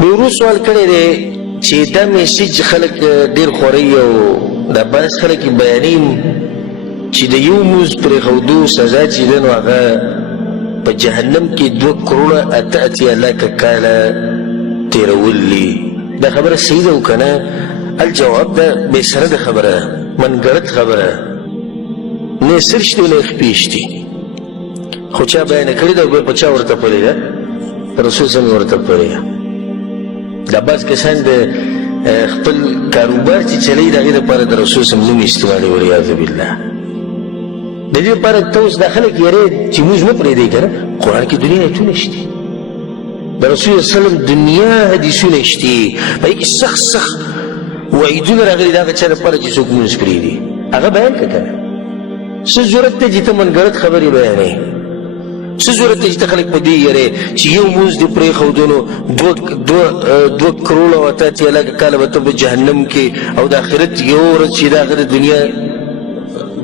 نورو سوال کړی دی چې دا میسج خلک ډېر خوري او دا بعض خلک یې بیانوي چې د یو مونځ پرېښودو سزا چې ده نو هغه په جهنم کې 2 کروړه 88 لاکه کاله تېرول دي. دا خبره صحیح ده او که نه؟ الجواب ده بېسنده خبره ده، منګړت خبره ده، نه سر شته نه خپې شتي، خو چا بیانه کړې ده او بیا په چا ورته پلې ده؟ رسول صلی الله ورته پلې ده. دا بعض کسان د خپل کاروبار چې چلوي د هغې دپاره د رسول صلی الله نوم استعمالوي والعیاذ بالله. د دې لپاره ته اوس دا خلک یېرې چې موږ مه پرېږدئ که نه، قرآن کې دنیا ایتونه شته، د رسول وسلم دنیا حدیثونه شته، په هغې کې سخت سخت وعیدونه راغلي د هغه چا لپاره چې څوک مونځ پرېږدي. هغه بیان کړه که نه؟ څه ضرورت دی چې ته منګړت خبرې بیانوې؟ څه ضرورت دی چې ته خلک په دې یېرې چې یو مونځ دې پرېښودو نو 2 کروړه 88 لاکه کاله به ته په جهنم کې او د آخرت یو ورځ چې د هغه د دنیا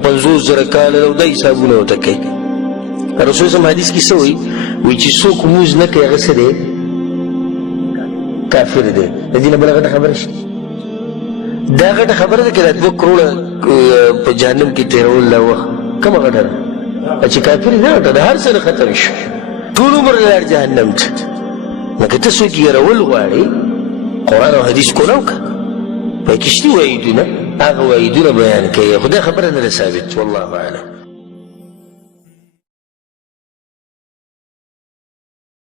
50,000 کاله او دا حسابونه ورته کوي. رسول صلی حدیث کې څه وایي چې څوک مونځ نه کوي هغه څه دی؟ کافر دی. د دې نه بله غټه خبره شته؟ دا غټه خبره ده که دا 2 کروړه په جهنم کې تېرول دا وخت کومه غټه ده چې کافر نه غټه ده، هر څه نه ختم شو، ټول عمر لاړ جهنم ته. نو که ته څوک یېرول غواړې قرآن او حدیث کونه وکړه، په کې شته وعیدونه، هغه وعیدونه بیان کوي، خو دا خبره نه ده ثابت. والله اعلم.